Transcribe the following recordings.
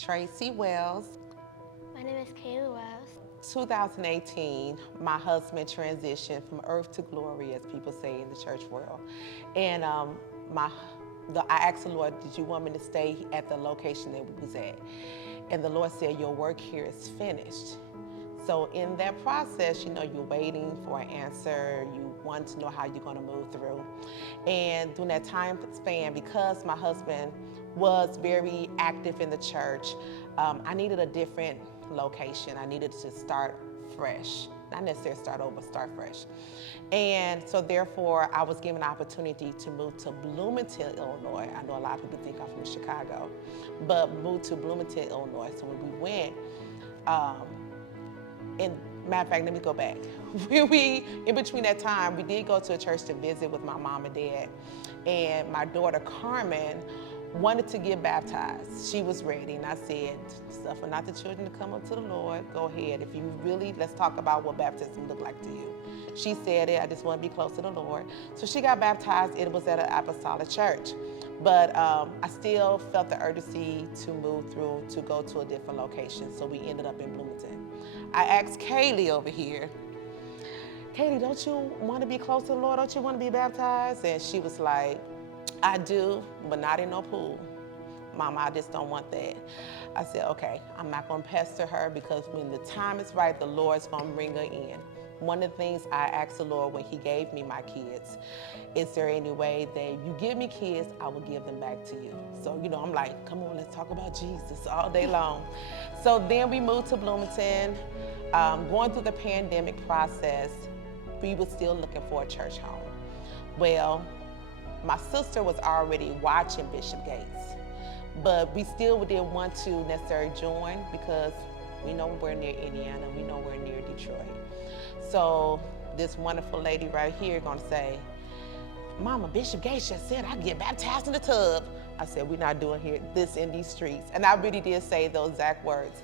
Tracy Wells. My name is Kayla Wells. 2018, my husband transitioned from earth to glory, as people say in the church world. And I asked the Lord, did you want me to stay at the location that we was at? And the Lord said, your work here is finished. So in that process, you're waiting for an answer. You want to know how you're going to move through. And during that time span, because my husband was very active in the church, I needed a different location. I needed to start fresh. Not necessarily start over, start fresh. And so therefore, I was given an opportunity to move to Bloomington, Illinois. I know a lot of people think I'm from Chicago, but moved to Bloomington, Illinois. So when we went, and matter of fact, let me go back. In between that time, we did go to a church to visit with my mom and dad. And my daughter, Carmen, wanted to get baptized. She was ready. And I said, suffer not the children to come up to the Lord. Go ahead. If you really, let's talk about what baptism looked like to you. She said it. I just want to be close to the Lord. So she got baptized. It was at an apostolic church. But I still felt the urgency to move through, to go to a different location. So we ended up in Bloomington. I asked Kaylee over here, Kaylee, don't you want to be close to the Lord? Don't you want to be baptized? And she was like, I do, but not in no pool. Mama, I just don't want that. I said, okay, I'm not going to pester her because when the time is right, the Lord's going to bring her in. One of the things I asked the Lord when he gave me my kids, is there any way that you give me kids, I will give them back to you. So, I'm like, come on, let's talk about Jesus all day long. So then we moved to Bloomington. Going through the pandemic process, we were still looking for a church home. Well, my sister was already watching Bishop Gates, but we still didn't want to necessarily join because we know we're near Indiana, we know we're near Detroit. So this wonderful lady right here gonna say, Mama, Bishop Gates just said I'd get baptized in the tub. I said, we're not doing this in these streets. And I really did say those exact words.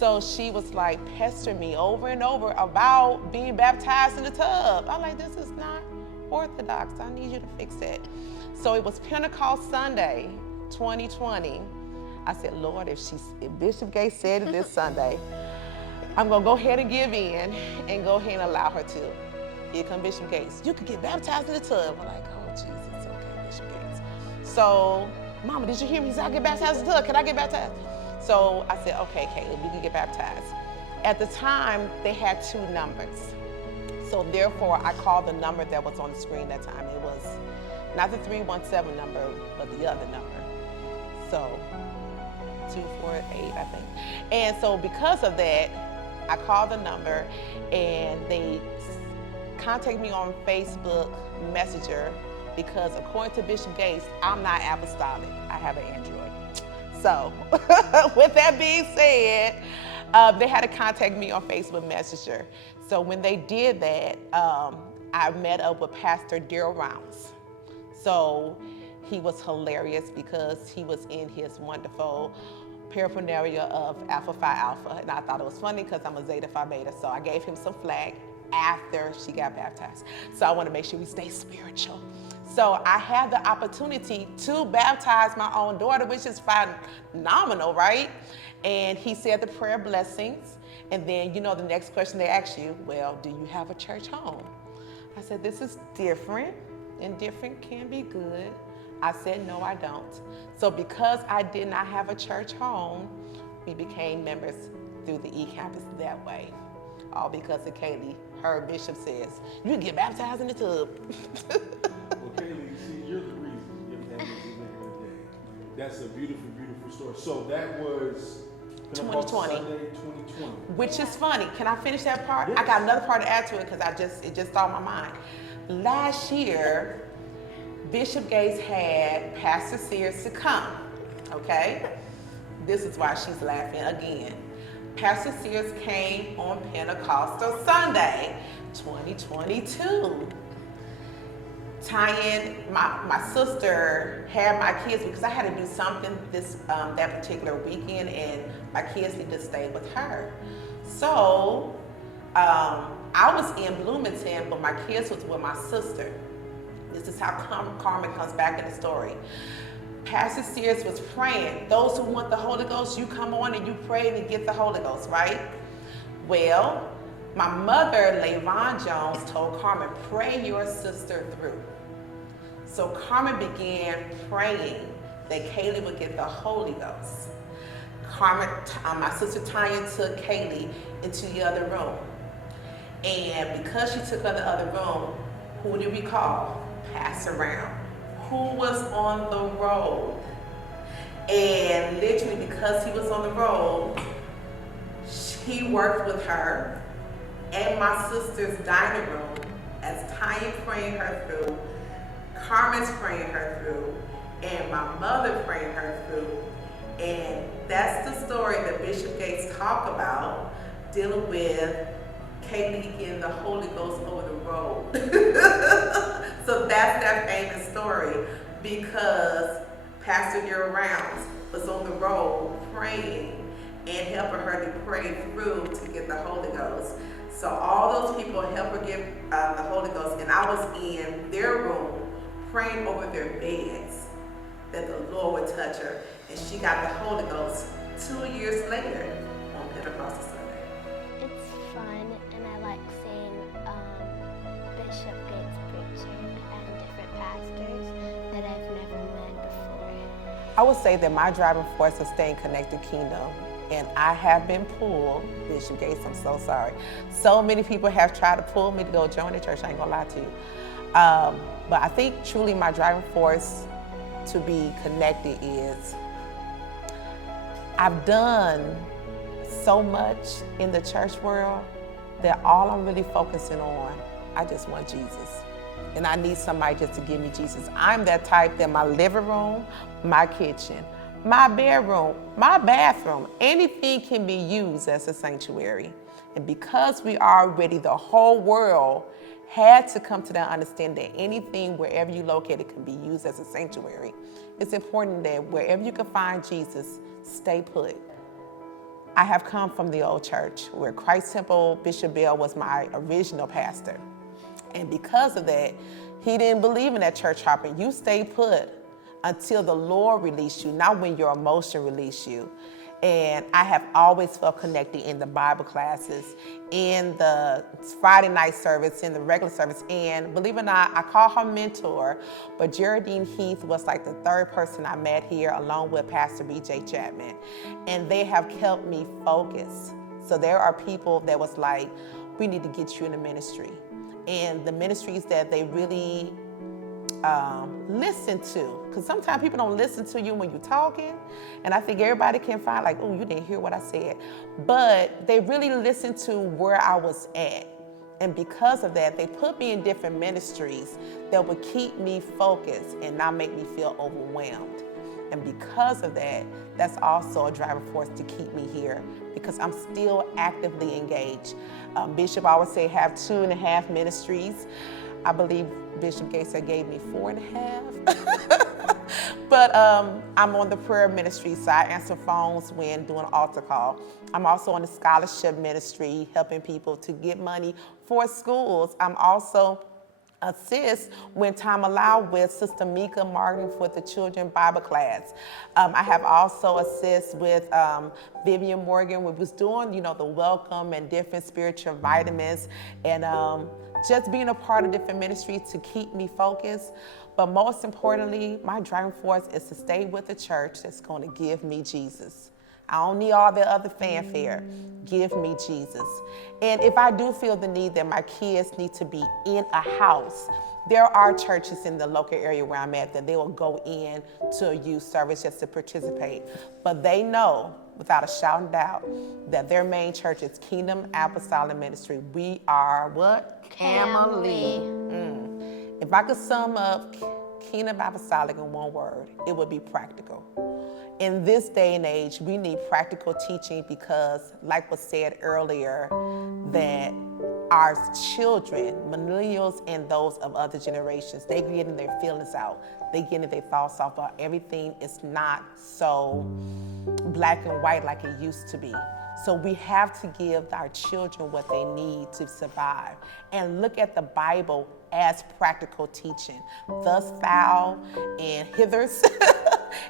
So she was like pestering me over and over about being baptized in the tub. I'm like, this is not orthodox. I need you to fix it. So it was Pentecost Sunday, 2020. I said, Lord, if Bishop Gates said it this Sunday, I'm gonna go ahead and give in and go ahead and allow her to. Here come Bishop Gates. You could get baptized in the tub. I'm like, oh Jesus, okay, Bishop Gates. So, Mama, did you hear me? He said, I get baptized in the tub. Can I get baptized? So I said, okay, Caleb, you can get baptized. At the time, they had 2 numbers. So therefore, I called the number that was on the screen that time. It was not the 317 number, but the other number. So 248, I think. And so because of that, I called the number and they contacted me on Facebook Messenger because according to Bishop Gates, I'm not apostolic. I have an Android. So with that being said, they had to contact me on Facebook Messenger. So when they did that, I met up with Pastor Daryl Rounds. So he was hilarious because he was in his wonderful paraphernalia of Alpha Phi Alpha. And I thought it was funny because I'm a Zeta Phi Beta. So I gave him some flack after she got baptized. So I want to make sure we stay spiritual. So I had the opportunity to baptize my own daughter, which is phenomenal, right? And he said the prayer blessings. And then, the next question they ask you, well, do you have a church home? I said, this is different, and different can be good. I said, no, I don't. So because I did not have a church home, we became members through the eCampus that way. All because of Kaylee. Her bishop says, you can get baptized in the tub. Well, Kaylee, see, you're the reason if that was the name of the day. That's a beautiful, beautiful story. So that was 2020. Sunday, 2020. Which is funny. Can I finish that part? Yes. I got another part to add to it because it just thought my mind. Last year, Bishop Gates had Pastor Sears to come, okay? This is why she's laughing again. Pastor Sears came on Pentecostal Sunday, 2022. Tying, my sister had my kids because I had to do something that particular weekend and my kids needed to stay with her. So I was in Bloomington, but my kids was with my sister. This is how Carmen comes back in the story. Pastor Sears was praying. Those who want the Holy Ghost, you come on and you pray to get the Holy Ghost, right? Well, my mother, Layvon Jones, told Carmen, pray your sister through. So Carmen began praying that Kaylee would get the Holy Ghost. Carmen, my sister Tanya took Kaylee into the other room. And because she took her to the other room, who did we call? Pastor Round, who was on the road. And literally because he was on the road, he worked with her in my sister's dining room as Tanya praying her through, Carmen's praying her through, and my mother praying her through. And that's the story that Bishop Gates talked about, dealing with Kaylee getting the Holy Ghost over the road. So that's that famous story, because Pastor Darrell Rounds was on the road praying and helping her to pray through to get the Holy Ghost. So all those people helped her get the Holy Ghost, and I was in their room praying over their beds that the Lord would touch her, and she got the Holy Ghost 2 years later on Pentecostal Sunday. It's fun, and I like seeing Bishop Gates preaching and different pastors that I've never met before. I would say that my driving force is staying connected to Kingdom. And I have been pulled, Bishop Gates, I'm so sorry. So many people have tried to pull me to go join the church, I ain't gonna lie to you. But I think truly my driving force to be connected is I've done so much in the church world that all I'm really focusing on, I just want Jesus. And I need somebody just to give me Jesus. I'm that type that my living room, my kitchen, my bedroom, my bathroom, anything can be used as a sanctuary. And because we are ready, the whole world had to come to that understanding that anything, wherever you located, can be used as a sanctuary. It's important that wherever you can find Jesus, stay put. I have come from the old church where Christ Temple, Bishop Bell was my original pastor. And because of that, he didn't believe in that church hopping. You stay put until the Lord released you, not when your emotion released you. And I have always felt connected in the Bible classes, in the Friday night service, in the regular service. And believe it or not, I call her mentor, but Geraldine Heath was like the third person I met here, along with Pastor B.J. Chapman. And they have kept me focused. So there are people that was like, we need to get you in the ministry. And the ministries that they really listen to, because sometimes people don't listen to you when you're talking, and I think everybody can find like, oh, you didn't hear what I said, but they really listen to where I was at. And because of that, they put me in different ministries that would keep me focused and not make me feel overwhelmed. And because of that, that's also a driving force to keep me here, because I'm still actively engaged. Bishop always say have 2.5 ministries. I believe Bishop Gates gave me 4.5. But I'm on the prayer ministry, so I answer phones when doing altar call. I'm also on the scholarship ministry, helping people to get money for schools. I'm also assist when time allowed with Sister Mika Martin for the children Bible class. I have also assist with Vivian Morgan. We was doing, the welcome and different spiritual vitamins, and just being a part of different ministries to keep me focused. But most importantly, my driving force is to stay with a church that's going to give me Jesus. I don't need all the other fanfare. Give me Jesus. And if I do feel the need that my kids need to be in a house, there are churches in the local area where I'm at that they will go in to a youth service just to participate. But they know, without a shout and doubt, that their main church is Kingdom Apostolic Ministry. We are what? Camely. If I could sum up Kingdom Apostolic in one word, it would be practical. In this day and age, we need practical teaching because, like was said earlier, that our children, millennials and those of other generations, they getting their feelings out. They getting their thoughts off about everything is not so black and white like it used to be. So we have to give our children what they need to survive and look at the Bible as practical teaching. Thus thou and hithers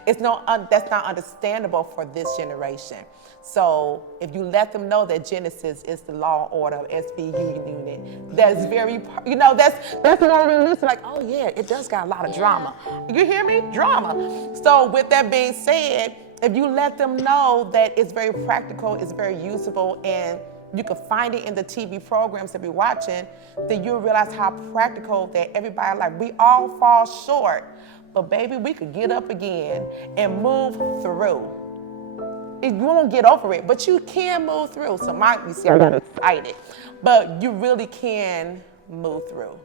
that's not understandable for this generation. So if you let them know that Genesis is the law order of SVU unit, that's very, that's more realistic. Like, oh yeah, it does got a lot of drama. You hear me? Drama. So with that being said, if you let them know that it's very practical, it's very usable, and you can find it in the TV programs that we're watching, then you'll realize how practical that everybody, like, we all fall short, but baby, we could get up again and move through. You won't get over it, but you can move through. So you see, I got excited, but you really can move through.